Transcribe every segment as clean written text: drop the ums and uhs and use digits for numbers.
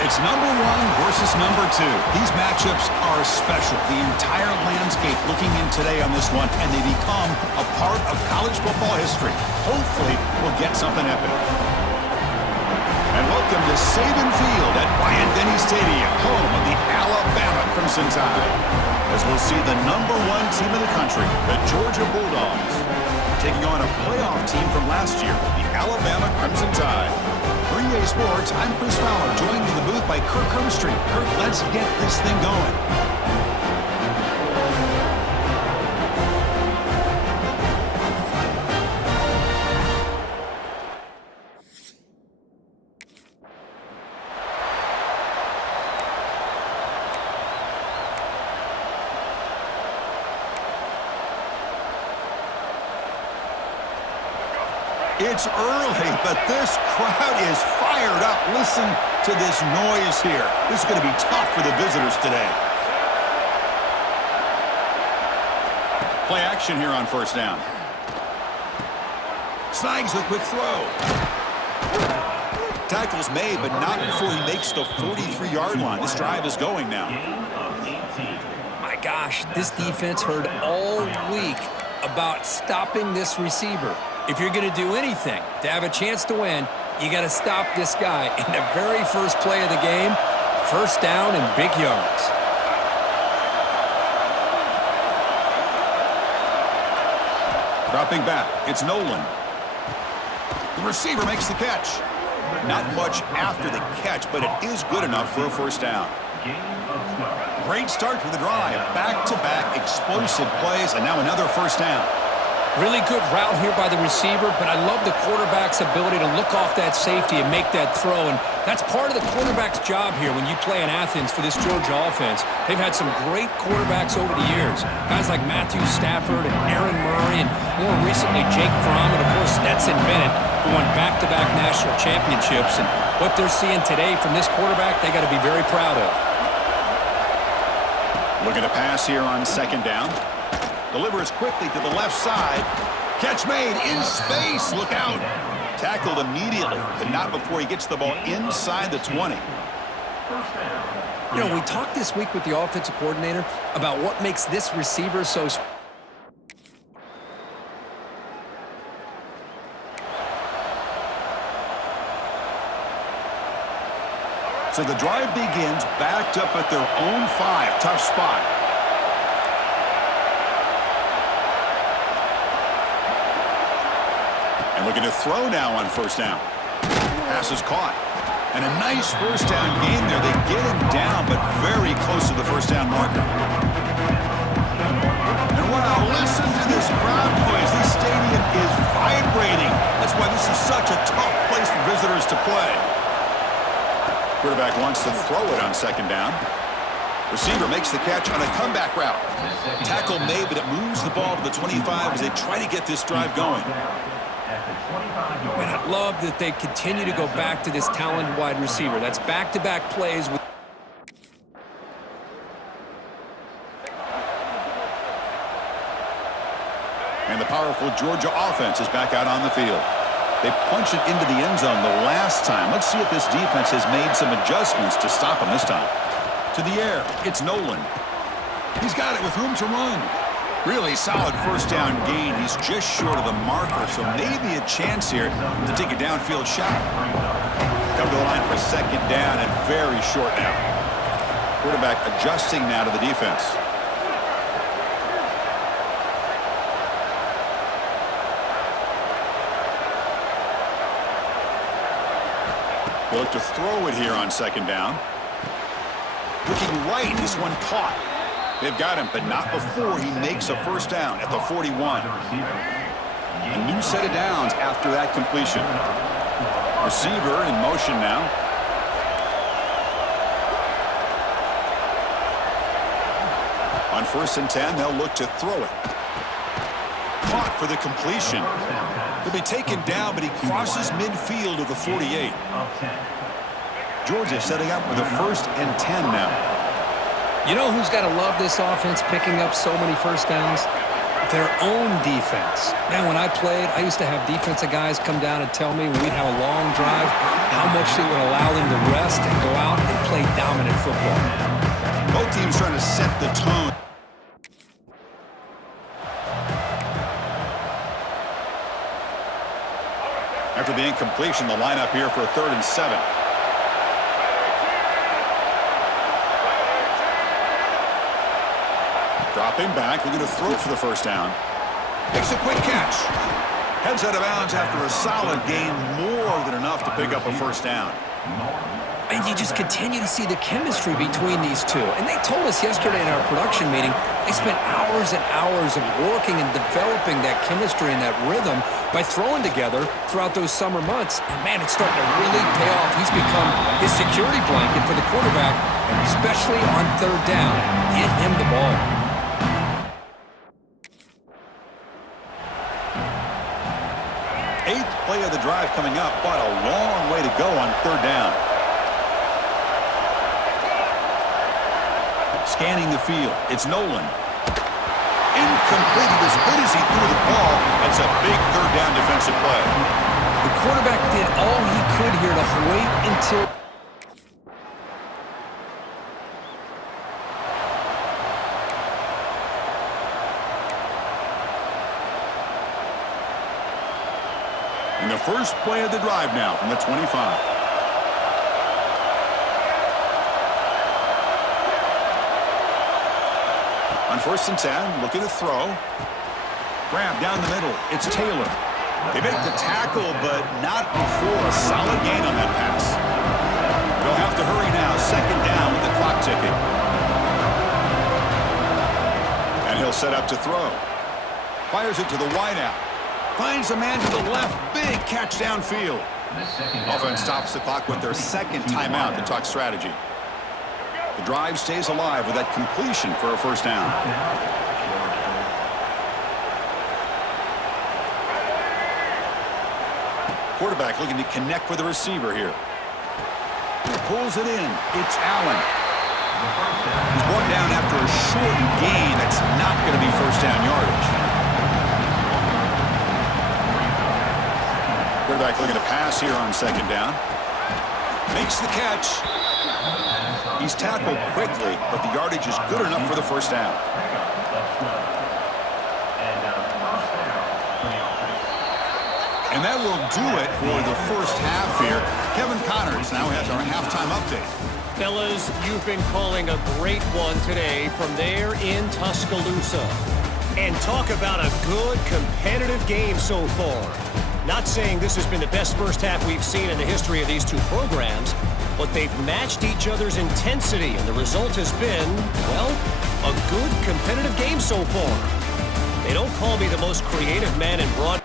It's number one versus number two. These matchups are special. The entire landscape looking in today on this one, and they become a part of college football history. Hopefully, we'll get something epic. And welcome to Saban Field at Bryant-Denny Stadium, home of the Alabama Crimson Tide. As we'll see the number one team in the country, the Georgia Bulldogs, taking on a playoff team from last year, the Alabama Crimson Tide. For EA Sports, I'm Chris Fowler, joined in the booth by Kirk Hermstreet. Kirk, let's get this thing going. It's early, but this crowd is fired up. Listen to this noise here. This is going to be tough for the visitors today. Play action here on first down. Snags a quick throw. Tackle's made, but not before he makes the 43-yard line. This drive is going now. My gosh, this defense heard all week about stopping this receiver. If you're going to do anything to have a chance to win, you got to stop this guy in the very first play of the game. First down and big yards. Dropping back, it's Nolan. The receiver makes the catch. Not much after the catch, but it is good enough for a first down. Great start to the drive. Back-to-back explosive plays, and now another first down. Really good route here by the receiver, but I love the quarterback's ability to look off that safety and make that throw. And that's part of the quarterback's job here when you play in Athens for this Georgia offense. They've had some great quarterbacks over the years. Guys like Matthew Stafford and Aaron Murray, and more recently Jake Fromm, and of course Stetson Bennett, who won back-to-back national championships. And what they're seeing today from this quarterback, they got to be very proud of. Looking to pass here on second down. Delivers quickly to the left side. Catch made in space. Look out. Tackled immediately, but not before he gets the ball inside the 20. You know, we talked this week with the offensive coordinator about what makes this receiver so special. So the drive begins backed up at their own 5. Tough spot. And looking to throw now on first down. Pass is caught. And a nice first down gain there. They get him down, but very close to the first down marker. And wow, listen to this crowd noise. This stadium is vibrating. That's why this is such a tough place for visitors to play. Quarterback wants to throw it on second down. Receiver makes the catch on a comeback route. Tackle made, but it moves the ball to the 25 as they try to get this drive going. And I love that they continue to go back to this talented wide receiver. That's back-to-back plays. And the powerful Georgia offense is back out on the field. They punch it into the end zone the last time. Let's see if this defense has made some adjustments to stop them this time. To the air, it's Nolan. He's got it with room to run. Really solid first down gain. He's just short of the marker, so maybe a chance here to take a downfield shot. Come to the line for second down and very short now. Quarterback adjusting now to the defense. They look to throw it here on second down. Looking right, this one caught. They've got him, but not before he makes a first down at the 41. A new set of downs after that completion. Receiver in motion now. On 1st and 10, they'll look to throw it. Caught for the completion. He'll be taken down, but he crosses midfield of the 48. Georgia setting up with a 1st and 10 now. You know who's got to love this offense picking up so many first downs? their own defense. Man, when I played, I used to have defensive guys come down and tell me when we'd have a long drive how much it would allow them to rest and go out and play dominant football. Both teams trying to set the tone. After the incompletion, the lineup here for a 3rd and 7. Dropping back, looking to throw for the first down. Makes a quick catch. Heads out of bounds after a solid gain, more than enough to pick up a first down. And you just continue to see the chemistry between these two. And they told us yesterday in our production meeting, they spent hours and hours of working and developing that chemistry and that rhythm by throwing together throughout those summer months. And man, it's starting to really pay off. He's become his security blanket for the quarterback, and especially on 3rd down. Get him the ball. Eighth play of the drive coming up, but a long way to go on 3rd down. Scanning the field, it's Nolan. Incomplete. As good as he threw the ball, that's a big 3rd down defensive play. The quarterback did all he could here to wait until... In the first play of the drive now from the 25. On 1st and 10, looking to throw. Grab down the middle. It's Taylor. They make the tackle, but not before a solid gain on that pass. They'll have to hurry now. 2nd down with the clock ticking. And he'll set up to throw. Fires it to the wideout. Finds a man to the left. Big catch downfield. Offense stops the clock with their 2nd timeout to talk strategy. The drive stays alive with that completion for a first down. Quarterback looking to connect with the receiver here. Pulls it in. It's Allen. He's brought down after a short gain. That's not going to be first down yardage. Quarterback looking to pass here on 2nd down. Makes the catch. He's tackled quickly, but the yardage is good enough for the first down. And that will do it for the first half here. Kevin Connors now has our halftime update. Fellas, you've been calling a great one today from there in Tuscaloosa. And talk about a good competitive game so far. Not saying this has been the best first half we've seen in the history of these two programs, but they've matched each other's intensity, and the result has been, well, a good competitive game so far. They don't call me the most creative man in broad.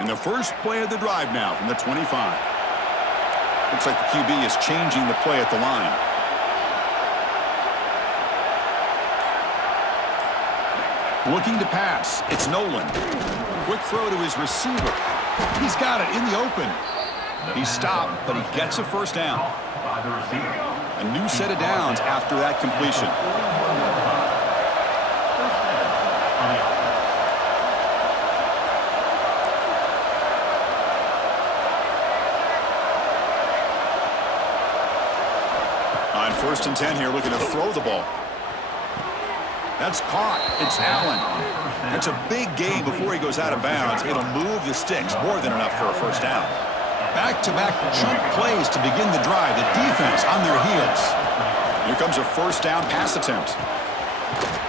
In the first play of the drive now from the 25. Looks like the QB is changing the play at the line. Looking to pass. It's Nolan. Quick throw to his receiver. He's got it in the open. He's stopped, but he gets a first down. A new set of downs after that completion. On 1st and 10 here, looking to throw the ball. That's caught. It's Allen. That's a big gain before he goes out of bounds. It'll move the sticks, more than enough for a first down. Back-to-back chunk plays to begin the drive. The defense on their heels. Here comes a first down pass attempt.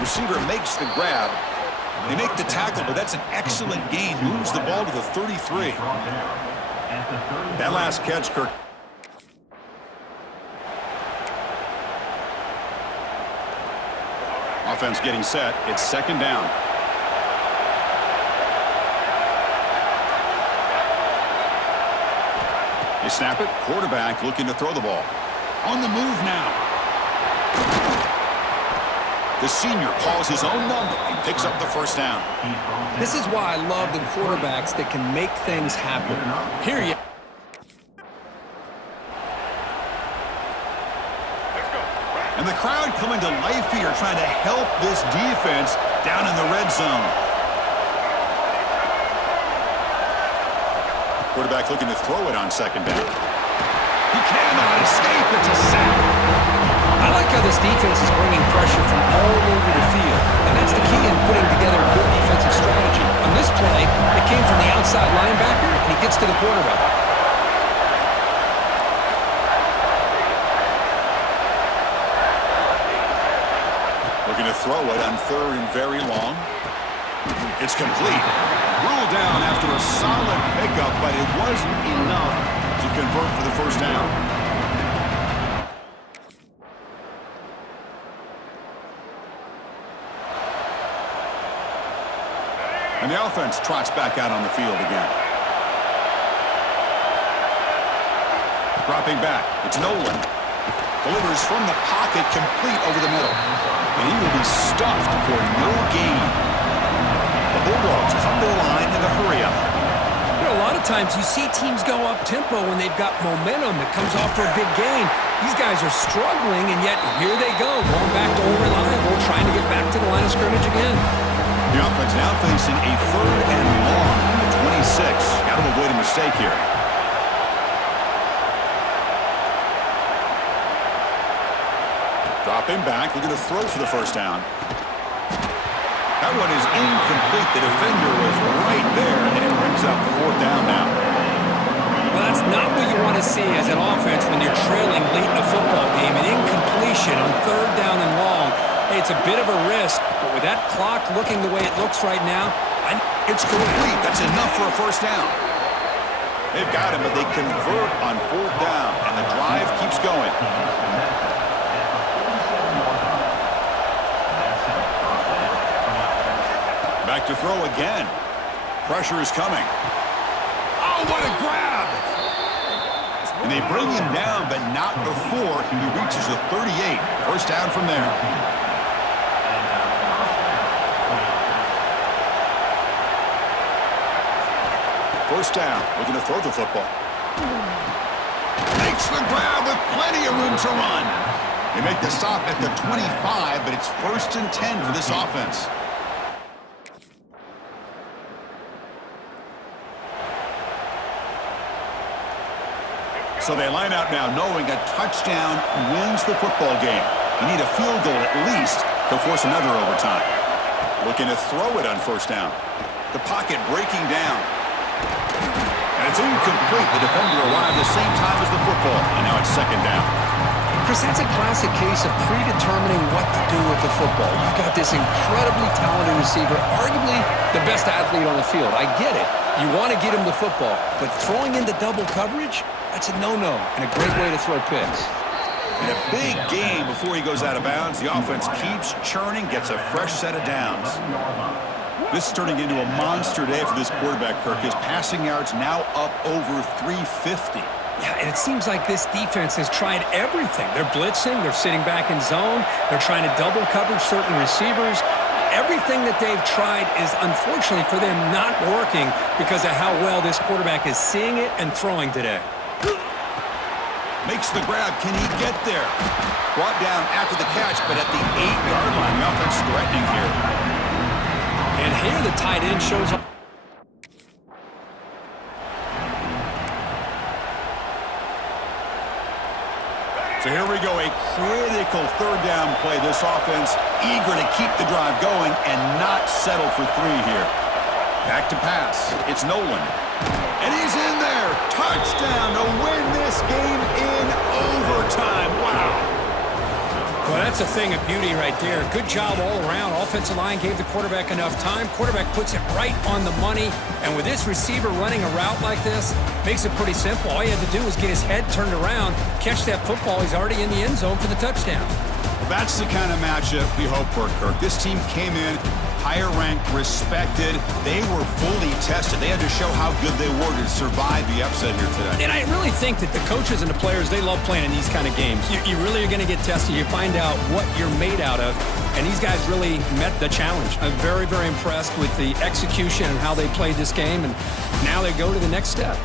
Receiver makes the grab. They make the tackle, but that's an excellent gain. Moves the ball to the 33. That last catch, Kirk. Offense getting set. It's 2nd down. They snap it. Quarterback looking to throw the ball. On the move now. The senior calls his own number and picks up the first down. This is why I love the quarterbacks that can make things happen. Here you And the crowd coming to life here, trying to help this defense down in the red zone. Quarterback looking to throw it on second down. He cannot escape. It's a sack. I like how this defense is bringing pressure from all over the field, and that's the key in putting together a good defensive strategy. On this play, it came from the outside linebacker, and he gets to the quarterback. Looking to throw it on third and very long. It's complete. Ruled down after a solid pickup, but it wasn't enough to convert for the first down. And the offense trots back out on the field again. Dropping back, it's Nolan. Delivers from the pocket, complete over the middle. And he will be stuffed for no gain. The Bulldogs come to the line in a hurry-up. You know, a lot of times you see teams go up-tempo when they've got momentum that comes off for a big gain. These guys are struggling, and yet here they go, going back to old reliable, trying to get back to the line of scrimmage again. The offense now facing a third and long from the 26. Got to avoid a mistake here. Dropping back, looking to throw for the first down. That one is incomplete. The defender was right there, and it brings up fourth down now. Well, that's not what you want to see as an offense when you're trailing late in a football game. An incompletion on third down and long. Hey, it's a bit of a risk, but with that clock looking the way it looks right now, it's complete. That's enough for a first down. They've got it, but they convert on fourth down, and the drive keeps going. Back to throw again. Pressure is coming. Oh, what a grab! And they bring him down, but not before he reaches the 38. First down from there. First down, looking to throw the football. Makes the grab with plenty of room to run. They make the stop at the 25, but it's 1st and 10 for this offense. So they line out now knowing a touchdown wins the football game. You need a field goal at least to force another overtime. Looking to throw it on first down. The pocket breaking down. And it's incomplete. The defender arrived the same time as the football. And now it's second down. Chris, that's a classic case of predetermining what to do with the football. You've got this incredibly talented receiver, arguably the best athlete on the field. I get it. You want to get him the football, but throwing into double coverage, that's a no-no and a great way to throw picks. In a big game before he goes out of bounds, the offense keeps churning, gets a fresh set of downs. This is turning into a monster day for this quarterback, Kirk. His passing yards now up over 350. Yeah, and it seems like this defense has tried everything. They're blitzing, they're sitting back in zone, they're trying to double cover certain receivers. Everything that they've tried is, unfortunately for them, not working because of how well this quarterback is seeing it and throwing today. Makes the grab. Can he get there? Brought down after the catch, but at the 8-yard line, the offense threatening here. And here the tight end shows up. So here we go, a critical third down play. This offense eager to keep the drive going and not settle for 3 here. Back to pass. It's Nolan. And he's in there. Touchdown to win this game in overtime. Wow. Well, that's a thing of beauty right there. Good job all around. Offensive line gave the quarterback enough time. Quarterback puts it right on the money. And with this receiver running a route like this, makes it pretty simple. All you had to do was get his head turned around, catch that football. He's already in the end zone for the touchdown. Well, that's the kind of matchup we hope for, Kirk. This team came in higher ranked, respected. They were fully tested. They had to show how good they were to survive the upset here today. And I really think that the coaches and the players, they love playing in these kind of games. You really are going to get tested. You find out what you're made out of. And these guys really met the challenge. I'm very, very impressed with the execution and how they played this game. And now they go to the next step.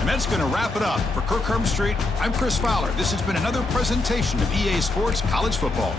And that's going to wrap it up. For Kirk Street, I'm Chris Fowler. This has been another presentation of EA Sports College Football.